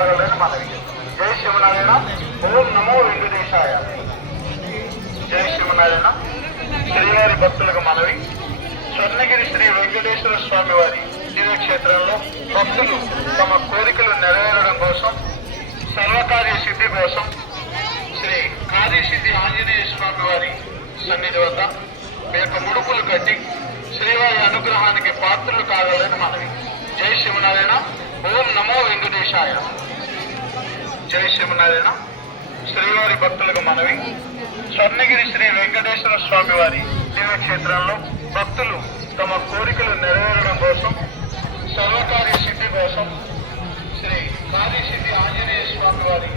కాగలని మనవి. జై శివనారాయణ. ఓం నమో వెంకటేశాయ. జై శివనారాయణ. శ్రీవారి భక్తులకు మనవి. స్వర్ణగిరి శ్రీ వెంకటేశ్వర స్వామి వారి దివ్యక్షేత్రంలో భక్తులు తమ కోరికలు నెరవేరడం కోసం, సర్వకార్య సిద్ధి కోసం శ్రీ కార్యసిద్ధి ఆంజనేయ స్వామి వారి సన్నిధి వద్ద మీ యొక్క ముడుపులు కట్టి శ్రీవారి అనుగ్రహానికి పాత్రలు కాగలని మనవి. జై శివనారాయణ. ఓం నమో వెంకటేశాయ. జై శివనారాయణ. శ్రీవారి భక్తులకు మనవి. స్వర్ణగిరి శ్రీ వెంకటేశ్వర స్వామి వారి దివ్యక్షేత్రంలో భక్తులు తమ కోరికలు నెరవేరడం కోసం, సర్వకార్య సిద్ధి కోసం శ్రీ కార్యసిద్ధి ఆంజనేయ స్వామి వారి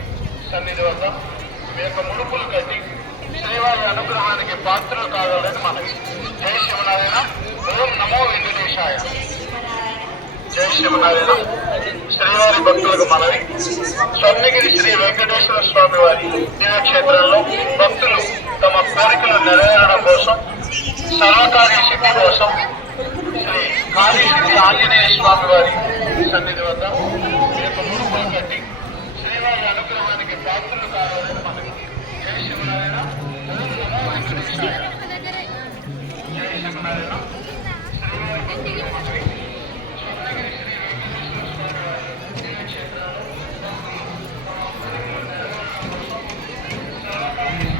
సన్నిధి వద్ద మీ యొక్క ముడుపులు కట్టి శ్రీవారి అనుగ్రహానికి పాత్రలు కావాలని మనవి. జై శివనారాయణ. ఓం నమో వెంకటేశాయ. జై శివనారాయణ. శ్రీవారి భక్తులకు మనవి. స్వర్ణగిరి శ్రీ వెంకటేశ్వర స్వామి వారి దివ్యక్షేత్రంలో భక్తులు తమ కోరికలు నెరవేరడం కోసం, సర్వకార్య సిద్ధి కోసం శ్రీ కార్యసిద్ధి ఆంజనేయ స్వామి వారి సన్నిధి వద్ద మీ యొక్క ముడుపులు కట్టి